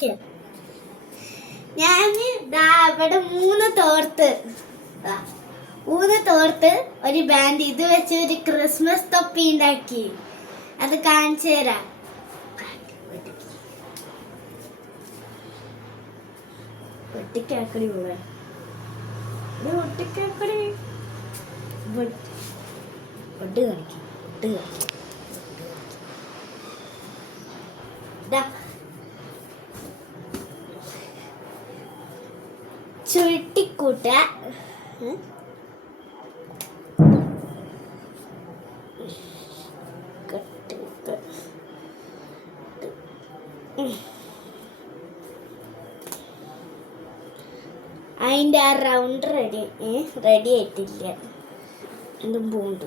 കാണിക്കാം. ഞാൻ ഇവിടെ മൂന്ന് തോർത്ത് ഒരു ബാൻഡ് ഇത് വെച്ച് ഒരു ക്രിസ്മസ് തൊപ്പി ഉണ്ടാക്കി. അത് കാണിച്ചു തരാം. ഒട്ടിക്കാക്കടി കൂടെ ഒട്ടിക്കാക്കടി ഒട്ട് കാണിക്കും. ചുരുട്ടിക്കൂട്ട അതിൻ്റെ ആ റൗണ്ട് റെഡി ആയിട്ടില്ല. എന്തും പൂണ്ട്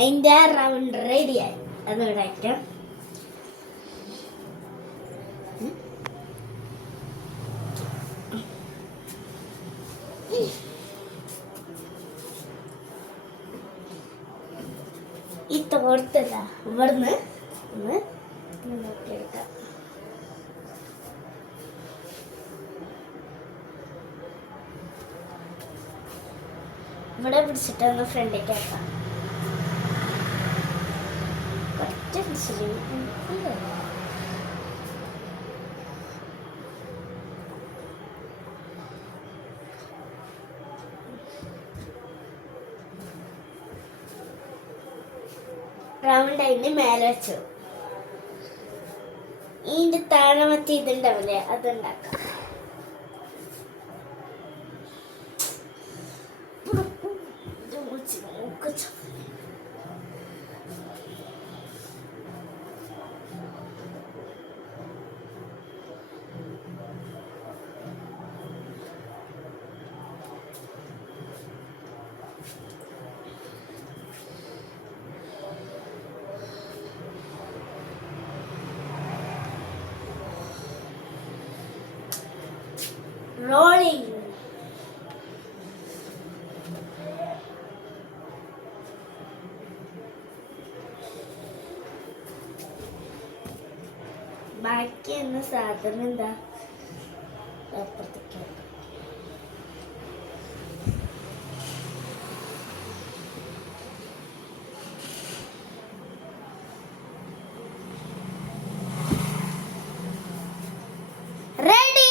അതിൻ്റെ റൗണ്ട് റെഡിയായി. അതോടെ വയ്ക്കാം. ഈ തോർത്തല്ല ഇവിടുന്ന് നോക്കിയെടുക്കാം. ഇവിടെ പിടിച്ചിട്ടൊന്ന് ഫ്രണ്ടിലേക്ക് ആക്കാം. ഒറ്റ പിടിച്ചില്ല. റൗണ്ട് അതിന് മേലെ വെച്ചു. ഇതിൻ്റെ താഴെ മറ്റേ ഇതുണ്ടാവില്ലേ, അതുണ്ടാക്കാം. Rolling. ബാക്കി എന്ന സാധനം എന്താ അപ്പുറത്തേക്ക്. Ready?